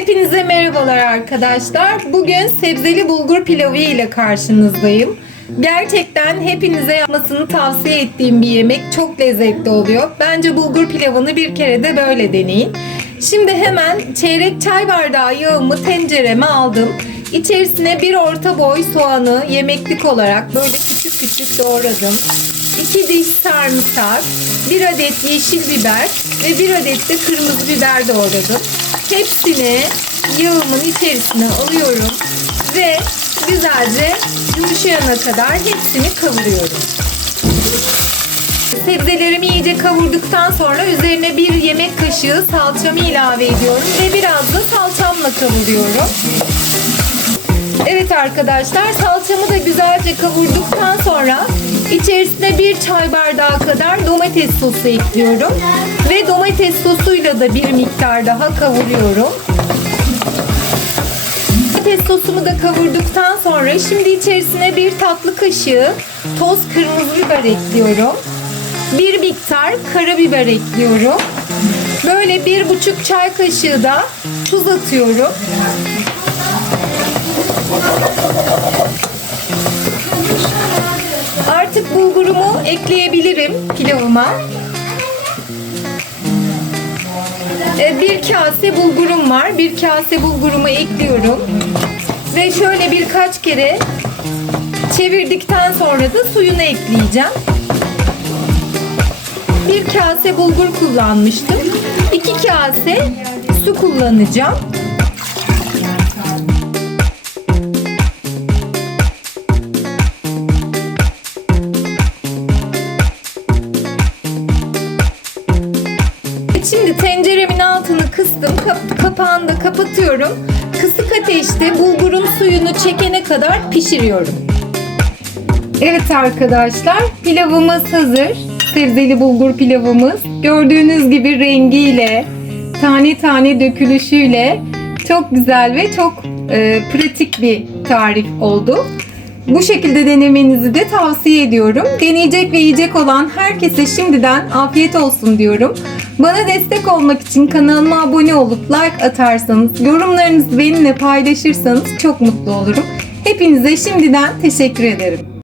Hepinize merhabalar arkadaşlar. Bugün sebzeli bulgur pilavı ile karşınızdayım. Gerçekten hepinize yapmasını tavsiye ettiğim bir yemek. Çok lezzetli oluyor. Bence bulgur pilavını bir kere de böyle deneyin. Şimdi hemen çeyrek çay bardağı yağımı tencereme aldım. İçerisine bir orta boy soğanı yemeklik olarak böyle küçük küçük doğradım. 2 diş sarımsak, 1 adet yeşil biber ve 1 adet de kırmızı biber doğradım. Hepsini yağımın içerisine alıyorum ve güzelce yumuşayana kadar hepsini kavuruyorum. Sebzelerimi iyice kavurduktan sonra üzerine bir yemek kaşığı salçamı ilave ediyorum ve biraz da salçamla kavuruyorum. Evet arkadaşlar salçamı da güzelce kavurduktan sonra içerisine bir çay bardağı kadar domates sosu ekliyorum. Ve domates sosuyla da bir miktar daha kavuruyorum. Domates sosumu da kavurduktan sonra şimdi içerisine bir tatlı kaşığı toz kırmızı biber ekliyorum. Bir miktar karabiber ekliyorum. Böyle bir buçuk çay kaşığı da tuz atıyorum. Artık bulgurumu ekleyebilirim pilavıma. Ee, Bir kase bulgurum var. Bir kase bulgurumu ekliyorum. Ve şöyle birkaç kere çevirdikten sonra da suyunu ekleyeceğim. Bir kase bulgur kullanmıştım. İki kase su kullanacağım. Şimdi tenceremin altını kıstım. Kap- kapağını da kapatıyorum. Kısık ateşte bulgurun suyunu çekene kadar pişiriyorum. Evet arkadaşlar pilavımız hazır. Sebzeli bulgur pilavımız. Gördüğünüz gibi rengiyle, tane tane dökülüşüyle çok güzel ve çok e, pratik bir tarif oldu. Bu şekilde denemenizi de tavsiye ediyorum. Deneyecek ve yiyecek olan herkese şimdiden afiyet olsun diyorum. Bana destek olmak için kanalıma abone olup like atarsanız, yorumlarınızı benimle paylaşırsanız çok mutlu olurum. Hepinize şimdiden teşekkür ederim.